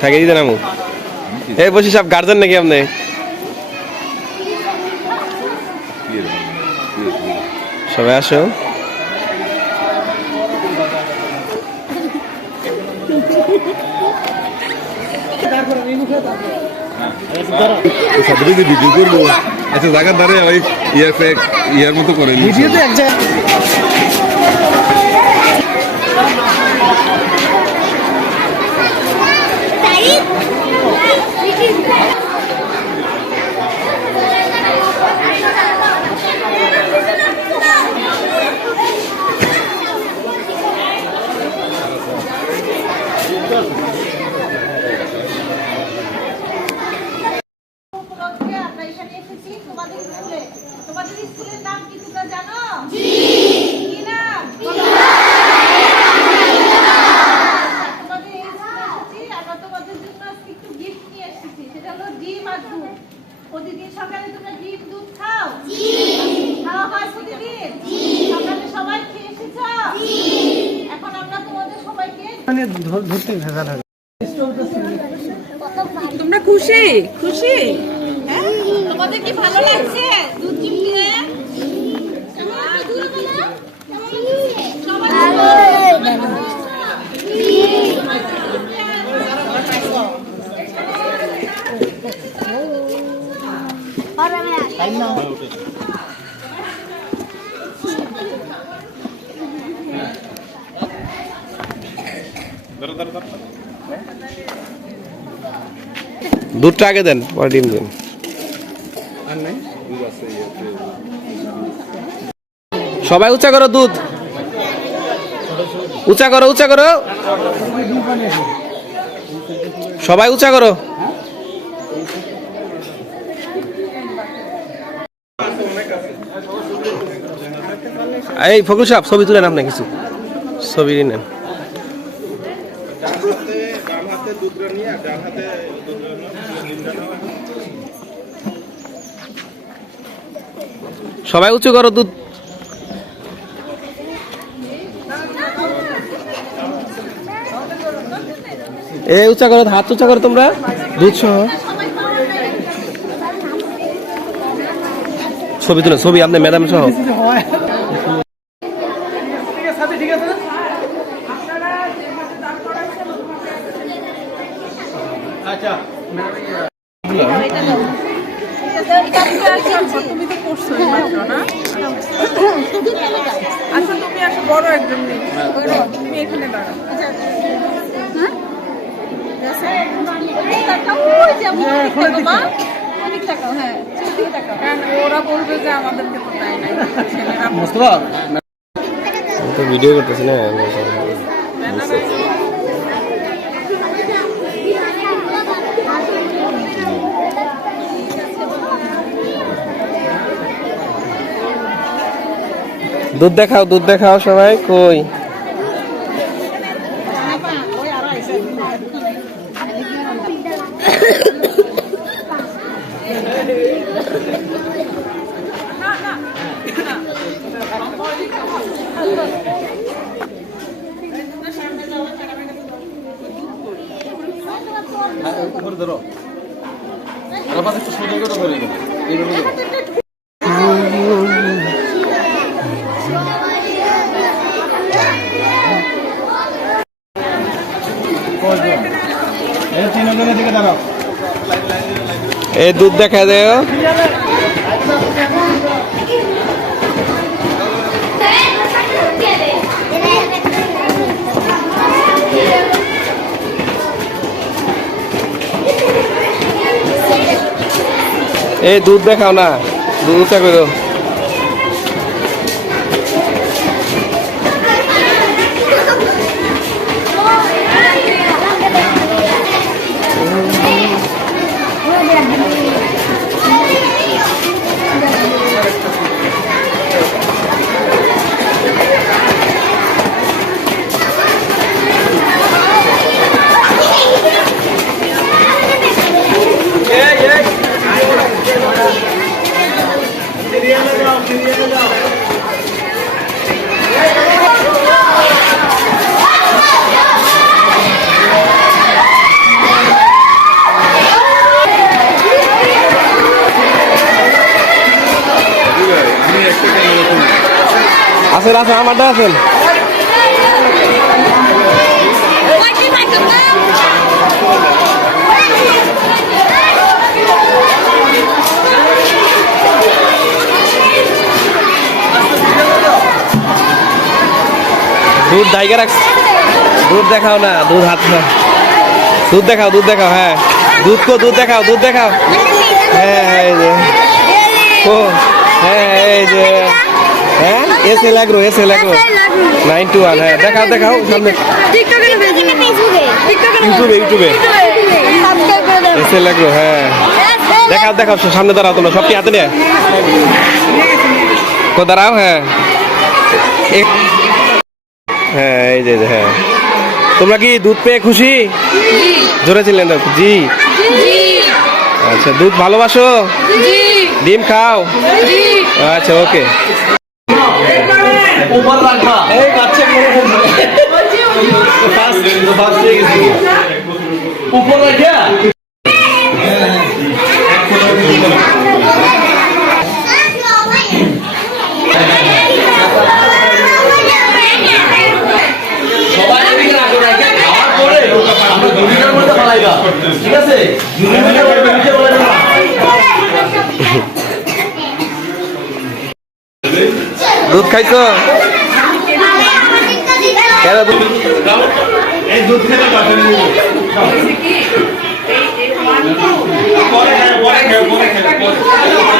থাকে দিতে নামু এই বসি সব গার্জেন নাকি আপনি সবাই আসো ভিডিও করবো আচ্ছা জায়গার ধারে ওই ইয়ার মতো করে ভিডিওতে এক জায়গায় প্রতিদিন সকালে তোমরা ডিম দুধ খাও খাওয়া হয় প্রতিদিন সকালে সবাই খেয়ে এসেছো এখন আমরা তোমাদের সবাইকে ধরতে ভেজাল হবে তোমরা খুশি খুশি হ্যাঁ তোমাদের কি ভালো লাগছে দুধ ডিম দিয়ে দুধটা আগে দেন পরে ডিম দেন সবাই উঁচা করো দুধ উঁচা করো সবাই উঁচা করো এই ফকরুল সাহেব ছবি তুলেন আপনি কিছু ছবি নেন সবাই উঁচু করো দুধ এই উঁচা করো হাত উঁচা করো তোমরা দুধ সহ ছবি তুলে ছবি আপনি ম্যাডাম সহ তুমি তো করছো মাত্র না আচ্ছা তুমি আসো বড় একজন নেই তুমি এখানে দাঁড়াও ওরা বলবে যে আমাদেরকে তো তাই নাই তো ভিডিও করতেছি না দুধ দেখাও সবাই কই ধরো একটু সুন্দর করে ধরে এই দুধ দেখা দেও এই দুধ দেখাও না দুধটা করো আছেন আছেন আমারটা আছেন। দুধ দাইগা রাখ, দুধ দেখাও না, দুধ হাত না, দুধ দেখাও, দুধ দেখাও। হ্যাঁ দুধ কো, দুধ দেখাও, দুধ দেখাও। হ্যাঁ হ্যাঁ এই যে ও, হ্যাঁ হ্যাঁ এই যে, হ্যাঁ এসে লাগলো, এসে লাগলো 921। হ্যাঁ দেখাও দেখাও সামনে, ইউটিউবে ইউটিউবে এসে লাগলো। হ্যাঁ দেখাও দেখাও, সামনে দাঁড়াও তোমরা, সব কি হাতে নিয়ে কো দাঁড়াও। হ্যাঁ হ্যাঁ এই যে হ্যাঁ, তোমরা কি দুধ পেয়ে খুশি? জোরে ছিলেন জি। আচ্ছা দুধ ভালোবাসো? ডিম খাও? আচ্ছা ওকে। ঠিক আছে, দুধ খাইছো? কেন দুধ? এই দুধ খেতে পারবেন পরে খেয়ে